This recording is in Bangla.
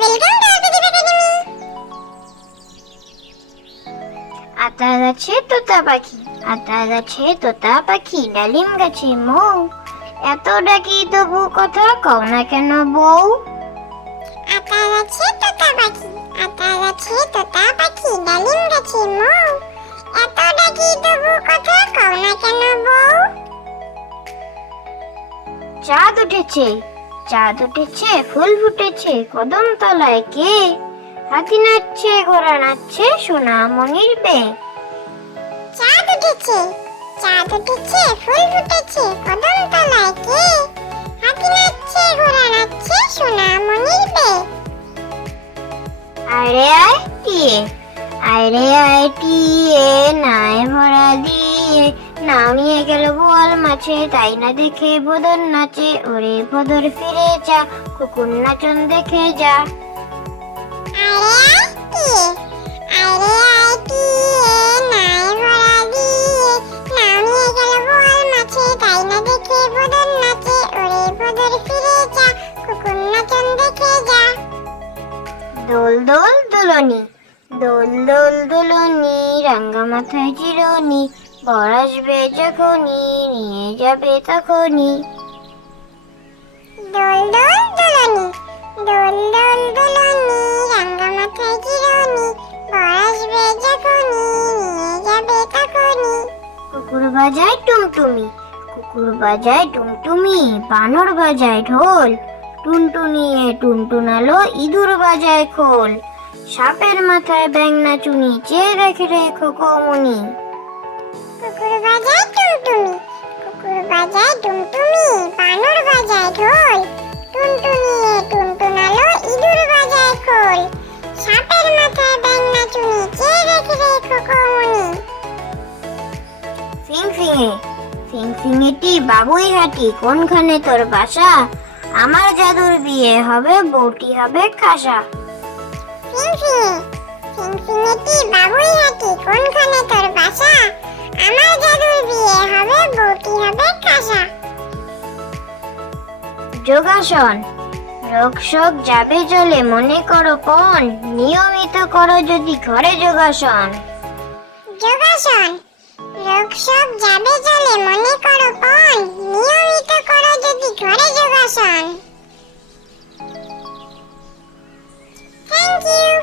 Welcome to RPG academy. আতা গাছে তোতা পাখি, আতা গাছে তোতা পাখি, ডালিম গাছে মৌ, এত ডাকি তবু কথা কও না কেন বউ? আতা গাছে তোতা পাখি, আতা গাছে তোতা পাখি, ডালিম গাছে মৌ, এত ডাকি তবু কথা কও না কেন বউ? চাঁদ উঠেছে, চাঁদ উঠেছে, ফুল ফুটেছে, কদম তলায় কে? হাতি নাচছে, ঘোড়া নাচছে, সোনামণির বে। চাঁদ উঠেছে, চাঁদ উঠেছে, ফুল ফুটেছে, কদম তলায় কে? হাতি নাচছে, ঘোড়া নাচছে, সোনামণির বে। আরে আয় টিয়ে, আরে আয় টিয়ে, নায় ভরা দিয়ে, নাও নিয়ে গেল বোয়াল মাছে, তাই না দেখে বদর নাচে, ওরে বদর ফিরে যা, কুকুর নাচন দেখে যা। আরে আয় টিয়ে, আরে আয় টিয়ে, নায় ভরা দিয়ে, নাও নিয়ে গেল বোয়াল মাছে, তাই না দেখে বদর নাচে, ওরে বদর ফিরে যা, কুকুর নাচন দেখে যা। দোল দোল দোলনি, দোল দোল দোলনি, রাঙ্গা মাথায় চিরুনি, বর আসবে যখনই, নিয়ে যাবে তখনই। দোল দোল দোলনি, দোল দোল দোলনি, রাঙ্গা মাথায় চিরুনি, বর আসবে যখনই, নিয়ে যাবে তখনই। কুকুর বাজায় টুমটুমি, কুকুর বাজায় টুমটুমি, বানর বাজায় ঢোল, টুনটুনিয়ে টুনটুনালো, ইঁদুর বাজায় খোল, সাপের মাথায় ব্যাঙ নাচুনি, চেয়ে দেখে রে খোকমনি। কুকুর বাজায় টুনটুনি, কুকুর বাজায় টুনটুনি, বানর বাজায় ঢোল, টুনটুনিয়ে টুনটুনালো, ইঁদুর বাজায় খোল, সাপের মাথায় ব্যাঙ নাচুনি, চেয়ে দেখে রে খোকমনি। ফিংফিঙে, ফিংফিঙেটি বাবুই হাঁটি, কোনখানে তোর বাসা? আমার জাদুর বিয়ে হবে, বউটি হবে খাসা। ফিংফিঙে, ফিংফিঙেটি বাবুই হাঁটি, কোনখানে তোর বাসা? আমার জাদুর বিয়ে হবে, বউটি হবে খাসা। যোগাসন, রোগ শোক যাবে চলে, মনে করো পণ, নিয়মিত করো যদি ঘরে যোগাসন। যোগাসন, রোগ শোক যাবে চলে, মনে করো পণ, নিয়মিত করো যদি ঘরে যোগাসন। Thank you.